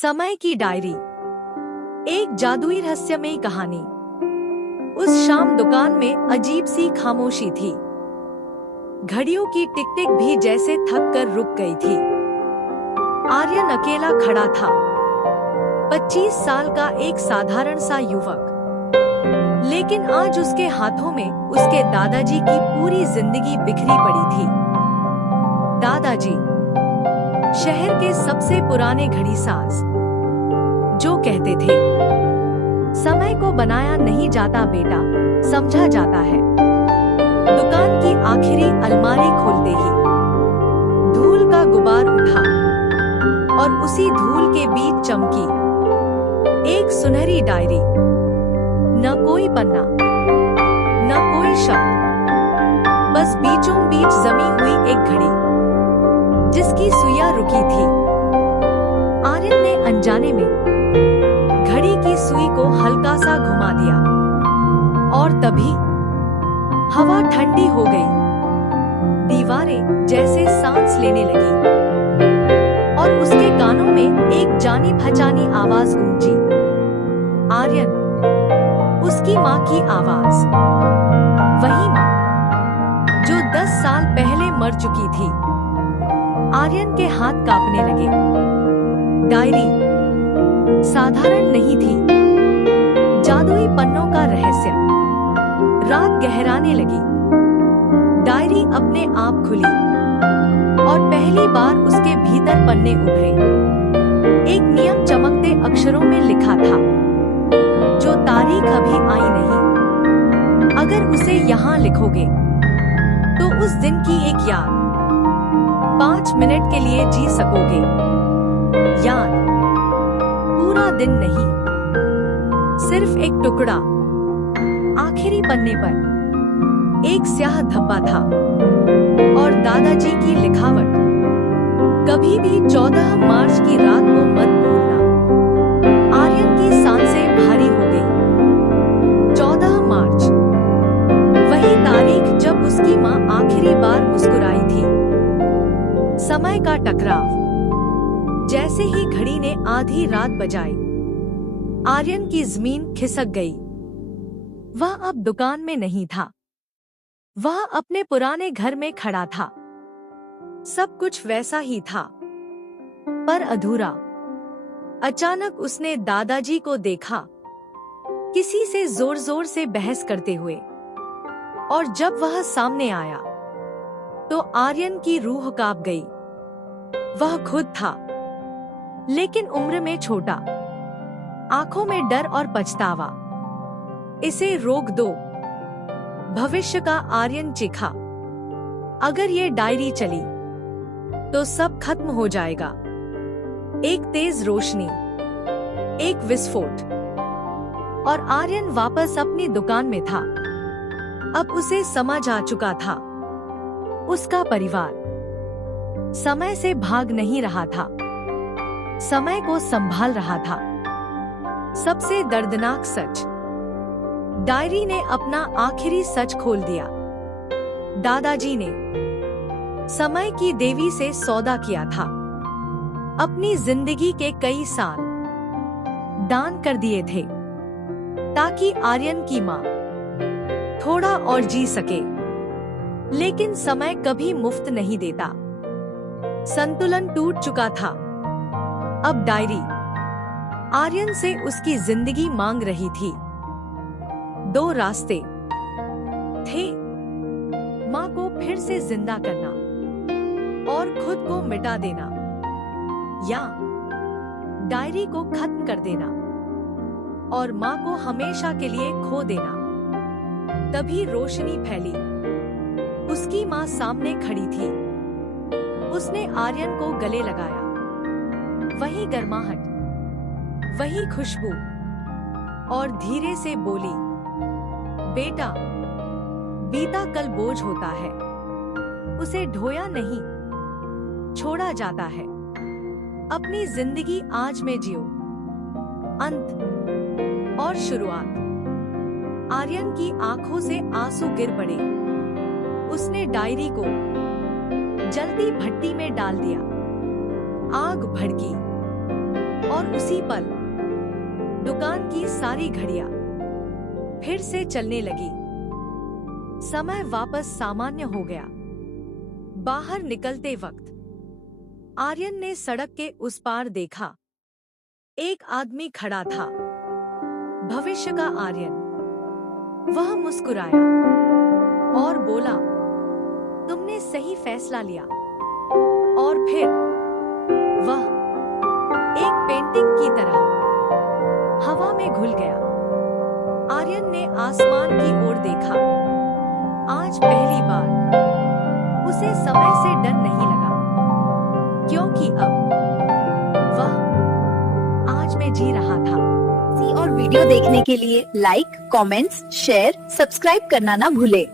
समय की डायरी। एक जादुई रहस्यमयी कहानी। उस शाम दुकान में अजीब सी खामोशी थी। घड़ियों की टिक टिक भी जैसे थक कर रुक गई थी। आर्यन अकेला खड़ा था, 25 साल का एक साधारण सा युवक। लेकिन आज उसके हाथों में उसके दादाजी की पूरी जिंदगी बिखरी पड़ी थी। दादाजी, शहर के सबसे पुराने घड़ीसाज, जो कहते थे, समय को बनाया नहीं जाता बेटा, समझा जाता है। दुकान की आखिरी अलमारी खोलते ही धूल का गुबार उठा और उसी धूल के बीच चमकी एक सुनहरी डायरी। न कोई पन्ना, न कोई शब्द, बस बीचों बीच जमी हुई एक घड़ी जिसकी सुइयां रुकी थी। आर्यन ने अनजाने में घड़ी की सुई को हल्का सा घुमा दिया और तभी हवा ठंडी हो गई। दीवारें जैसे सांस लेने लगी और उसके कानों में एक जानी पहचानी आवाज गूंजी। आर्यन, उसकी माँ की आवाज, वही माँ जो 10 साल पहले मर चुकी थी। आर्यन के हाथ कांपने लगे। डायरी साधारण नहीं थी, जादुई पन्नों का रहस्य। रात गहराने लगी, डायरी अपने आप खुली और पहली बार उसके भीतर पन्ने उभरे। एक नियम चमकते अक्षरों में लिखा था, जो तारीख अभी आई नहीं, अगर उसे यहाँ लिखोगे तो उस दिन की एक याद 5 मिनट के लिए जी सकोगे। याद पूरा दिन नहीं, सिर्फ एक टुकड़ा। आखिरी पन्ने पर एक स्याह धब्बा था और दादाजी की लिखावट, कभी भी 14 मार्च की रात को मत भूलना। आर्यन की सांसें भारी हो गई। 14 मार्च, वही तारीख जब उसकी माँ आखिरी बार मुस्कुराई थी। समय का टकराव। जैसे ही घड़ी ने आधी रात बजाई, आर्यन की जमीन खिसक गई। वह अब दुकान में नहीं था, वह अपने पुराने घर में खड़ा था। सब कुछ वैसा ही था, पर अधूरा। अचानक उसने दादाजी को देखा, किसी से जोर जोर से बहस करते हुए। और जब वह सामने आया तो आर्यन की रूह कांप गई। वह खुद था, लेकिन उम्र में छोटा, आंखों में डर और पछतावा। इसे रोक दो, भविष्य का आर्यन चीखा। अगर ये डायरी चली तो सब खत्म हो जाएगा। एक तेज रोशनी, एक विस्फोट, और आर्यन वापस अपनी दुकान में था। अब उसे समझ आ चुका था, उसका परिवार समय से भाग नहीं रहा था, समय को संभाल रहा था। सबसे दर्दनाक सच, डायरी ने अपना आखिरी सच खोल दिया। दादाजी ने समय की देवी से सौदा किया था। अपनी जिंदगी के कई साल दान कर दिए थे ताकि आर्यन की माँ थोड़ा और जी सके। लेकिन समय कभी मुफ्त नहीं देता। संतुलन टूट चुका था। अब डायरी आर्यन से उसकी जिंदगी मांग रही थी। 2 रास्ते थे, माँ को फिर से जिंदा करना और खुद को मिटा देना, या डायरी को खत्म कर देना और माँ को हमेशा के लिए खो देना। तभी रोशनी फैली। उसकी माँ सामने खड़ी थी। उसने आर्यन को गले लगाया। वही गर्माहट, वही खुशबू, और धीरे से बोली, बेटा, बीता कल बोझ होता है, उसे ढोया नहीं, छोड़ा जाता है। अपनी जिंदगी आज में जियो। अंत और शुरुआत। आर्यन की आंखों से आंसू गिर पड़े। उसने डायरी को जल्दी भट्टी में डाल दिया। आग भड़की और उसी पल दुकान की सारी घड़ियां फिर से चलने लगी। समय वापस सामान्य हो गया। बाहर निकलते वक्त आर्यन ने सड़क के उस पार देखा। एक आदमी खड़ा था, भविष्य का आर्यन। वह मुस्कुराया और बोला, तुमने सही फैसला लिया। और फिर वह एक पेंटिंग की तरह हवा में घुल गया। आर्यन ने आसमान की ओर देखा। आज पहली बार उसे समय से डर नहीं लगा, क्योंकि अब वह आज में जी रहा था। और वीडियो देखने के लिए लाइक, कमेंट्स, शेयर, सब्सक्राइब करना ना भूले।